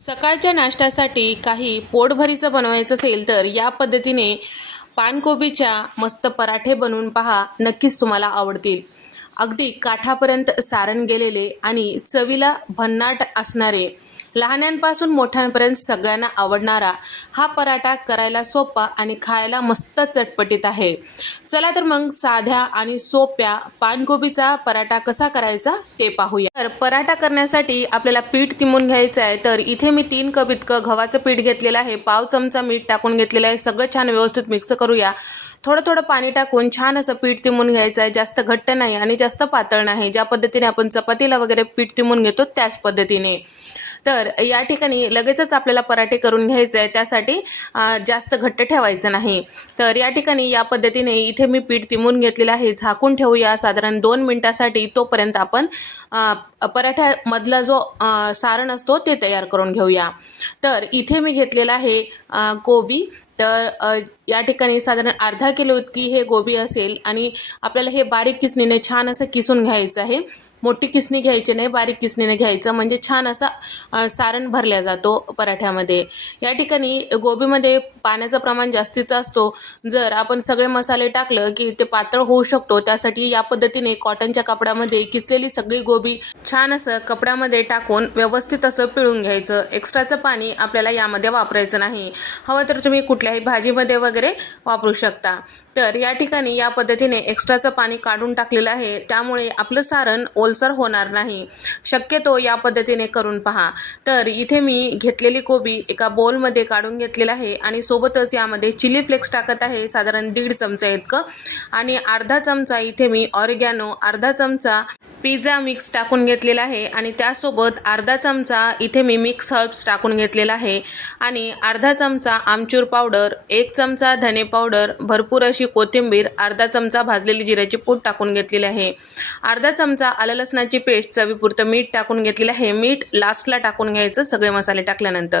सकाळच्या नाश्त्यासाठी काही पोटभरीचं बनवायचं असेल तर या पद्धतीने पानकोबीच्या मस्त पराठे बनवून पहा. नक्कीच तुम्हाला आवडतील. अगदी काठापर्यंत सारण गेलेले आणि चवीला भन्नाट असणारे लहान्यांपासून मोठ्यांपर्यंत सगळ्यांना आवडणारा हा पराठा करायला सोपा आणि खायला मस्त चटपटीत आहे. चला तर मग साध्या आणि सोप्या पानकोबीचा पराठा कसा करायचा ते पाहूया. तर पराठा करण्यासाठी आपल्याला पीठ तिमून घ्यायचं आहे. तर इथे मी तीन कप इतकं गव्हाचं पीठ घेतलेलं आहे. पाव चमचा मीठ टाकून घेतलेलं आहे. सगळं छान व्यवस्थित मिक्स करूया. थोडं थोडं पाणी टाकून छान असं पीठ तिमून घ्यायचं आहे. जास्त घट्ट नाही आणि जास्त पातळ नाही. ज्या पद्धतीने आपण चपातीला वगैरे पीठ तिमून घेतो त्याच पद्धतीने. तर या ठिकाणी लगेचच आपल्याला पराठे करून घ्यायचे आहे त्यासाठी जास्त घट्ट ठेवायचं नाही. तर या ठिकाणी या पद्धतीने इथे मी पीठ तिमून घेतलेलं आहे. झाकून ठेवूया. साधारण दोन मिनटासाठी तोपर्यंत आपण पराठ्यामधला जो सारण असतो ते तयार करून घेऊया. तर इथे मी घेतलेला आहे कोबी. तर या ठिकाणी साधारण अर्धा किलो इतकी हे गोबी असेल आणि आपल्याला हे बारीक किसणीने छान असं किसून घ्यायचं आहे. मोठी किसणी घ्यायची नाही बारीक किसणीने घ्यायचं. म्हणजे छान असा सारण भरल्या जातो पराठ्यामध्ये. या ठिकाणी गोबीमध्ये पाण्याचं प्रमाण जास्तीचं असतो. जर आपण सगळे मसाले टाकलं की ते पातळ होऊ शकतो त्यासाठी या पद्धतीने कॉटनच्या कपड्यामध्ये किसलेली सगळी गोबी छान असं कपड्यामध्ये टाकून व्यवस्थित असं पिळून घ्यायचं. एक्स्ट्राचं पाणी आपल्याला यामध्ये वापरायचं नाही. हवं तर तुम्ही कुठल्याही भाजीमध्ये वगैरे वापरू शकता. तर या ठिकाणी या पद्धतीने एक्स्ट्राचं पाणी काढून टाकलेलं आहे. त्यामुळे आपलं सारण ओल ओलसर होणार नाही. शक्यतो या पद्धतीने करून पहा. तर इथे मी घेतलेली कोबी एका बोलमध्ये काढून घेतलेलं आहे आणि सोबतच यामध्ये चिली फ्लेक्स टाकत आहे. साधारण दीड चमचा इतकं. आणि अर्धा चमचा इथे मी ऑरिगॅनो अर्धा चमचा पिझ्झा मिक्स टाकून घेतलेला आहे आणि त्यासोबत अर्धा चमचा इथे मी मिक्स हर्ब्स टाकून घेतलेला आहे. आणि अर्धा चमचा आमचूर पावडर एक चमचा धने पावडर भरपूर अशी कोथिंबीर अर्धा चमचा भाजलेली जिऱ्याची पूड टाकून घेतलेली आहे. अर्धा चमचा आलं लसणाची पेस्ट चवीपुरतं मीठ टाकून घेतलेलं आहे. मीठ लास्टला टाकून घ्यायचं सगळे मसाले टाकल्यानंतर.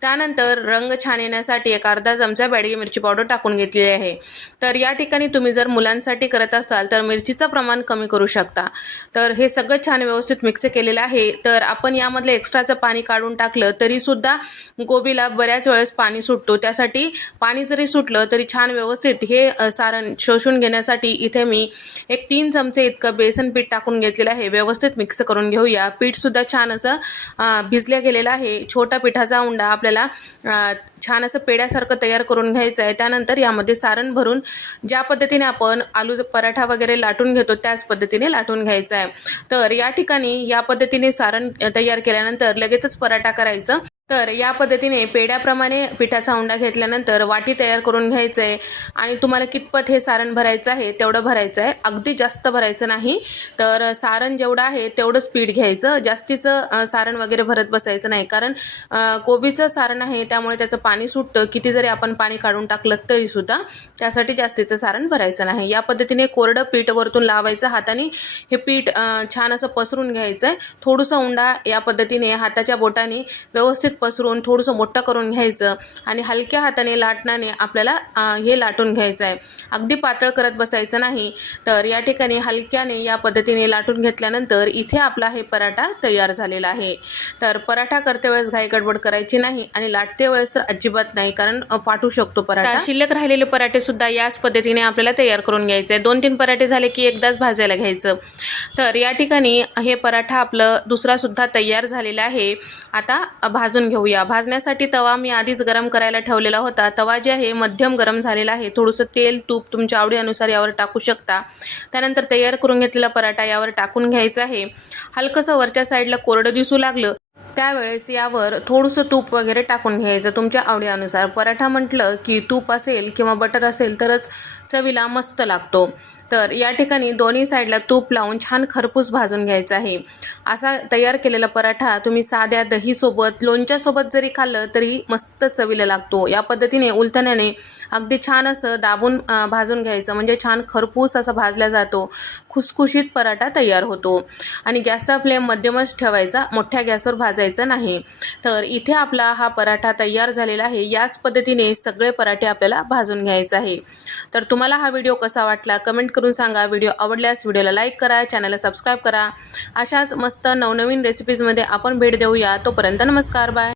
त्यानंतर रंग छान येण्यासाठी एक अर्धा चमचा बॅडगी मिरची पावडर टाकून घेतलेली आहे. तर या ठिकाणी तुम्ही जर मुलांसाठी करत असाल तर मिरचीचं प्रमाण कमी करू शकता. तर तर हे सगळं छान व्यवस्थित मिक्स केलेलं आहे. तर आपण यामधलं एक्स्ट्राचं पाणी काढून टाकलं तरीसुद्धा गोबीला बऱ्याच वेळेस पाणी सुटतो. त्यासाठी पाणी जरी सुटलं तरी छान व्यवस्थित हे सारण शोषून घेण्यासाठी इथे मी एक तीन चमचे इतकं बेसन पीठ टाकून घेतलेलं आहे. व्यवस्थित मिक्स करून घेऊया. पीठसुद्धा छान असं भिजलं गेलेलं आहे. छोटा पिठाचा उंडा आपल्याला छान असं पेड्यासारखं तयार करून घ्यायचं आहे. त्यानंतर यामध्ये सारण भरून ज्या पद्धतीने आपण आलू पराठा वगैरे लाटून घेतो त्याच पद्धतीने लाटून घ्यायचं आहे. तर या ठिकाणी या पद्धतीने सारण तयार केल्यानंतर लगेचच पराठा करायचं. तर या पद्धतीने पेड्याप्रमाणे पिठाचा उंडा घेतल्यानंतर वाटी तयार करून घ्यायचं आहे आणि तुम्हाला कितपत हे सारण भरायचं आहे तेवढं भरायचं आहे अगदी जास्त भरायचं नाही. तर सारण जेवढं आहे तेवढंच पीठ घ्यायचं. जास्तीचं सारण वगैरे भरत बसायचं नाही. कारण कोबीचं सारण आहे त्यामुळे त्याचं पाणी सुटतं. किती जरी आपण पाणी काढून टाकलं तरीसुद्धा त्यासाठी जास्तीचं सारण भरायचं नाही. या पद्धतीने कोरडं पीठ वरतून लावायचं हाताने. हे पीठ छान असं पसरून घ्यायचं आहे थोडंसं उंडा या पद्धतीने हाताच्या बोटाने व्यवस्थित पसरून थोडंसं मोठं करून घ्यायचं आणि हलक्या हाताने लाटण्याने आपल्याला हे लाटून घ्यायचं आहे. अगदी पातळ करत बसायचं नाही तर या ठिकाणी हलक्याने या पद्धतीने लाटून घेतल्यानंतर इथे आपला हे पराठा तयार झालेला आहे. तर पराठा करते वेळेस घाई गडबड करायची नाही आणि लाटते वेळेस तर अजिबात नाही कारण फाटू शकतो पराठा. शिल्लक राहिलेले पराठे सुद्धा याच पद्धतीने आपल्याला तयार करून घ्यायचे आहे दोन तीन पराठे झाले की एकदाच भाजायला घ्यायचं. तर या ठिकाणी हे पराठा आपलं दुसरा सुद्धा तयार झालेला आहे. आता भाजून घेऊया. भाजण्यासाठी तवा मी आधीच गरम करायला ठेवलेला होता. तवा जे आहे मध्यम गरम झालेला आहे. थोडंसं तेल तूप तुमच्या आवडीनुसार यावर टाकू शकता. त्यानंतर तयार करून घेतलेला पराठा यावर टाकून घ्यायचा आहे. हलकंसं वरच्या साईडला कोरडं दिसू लागलं. त्यावेळेस यावर थोडंसं तूप वगैरे टाकून घ्यायचं तुमच्या आवडीनुसार. पराठा म्हटलं की तूप असेल किंवा बटर असेल तरच चवीला मस्त लागतो. तर या ठिकाणी दोन्ही साईडला तूप लावून छान खरपूस भाजून घ्यायचं आहे. असा तयार केलेला पराठा तुम्ही साध्या दहीसोबत लोणच्यासोबत जरी खाल्लं तरी मस्त चवीला लागतो. या पद्धतीने उलथण्याने अगदी छान असं दाबून भाजून घ्यायचं. म्हणजे छान खरपूस असा भाजला जातो. खुसखुशीत पराठा तयार होतो. आणि गॅसचा फ्लेम मध्यमच ठेवायचा मोठ्या गॅसवर भाजायचा नाही. तर इथे आपला हा पराठा तयार झालेला आहे. याच पद्धतीने सगळे पराठे आपल्याला भाजून घ्यायचे आहे. तर तुम्हाला हा व्हिडिओ कसा वाटला कमेंट करून सांगा. व्हिडिओ आवडल्यास व्हिडिओला लाईक करा चॅनलला सबस्क्राईब करा. अशाच मस्त नवनवीन रेसिपीजमध्ये आपण भेट देऊया. तोपर्यंत नमस्कार बाय.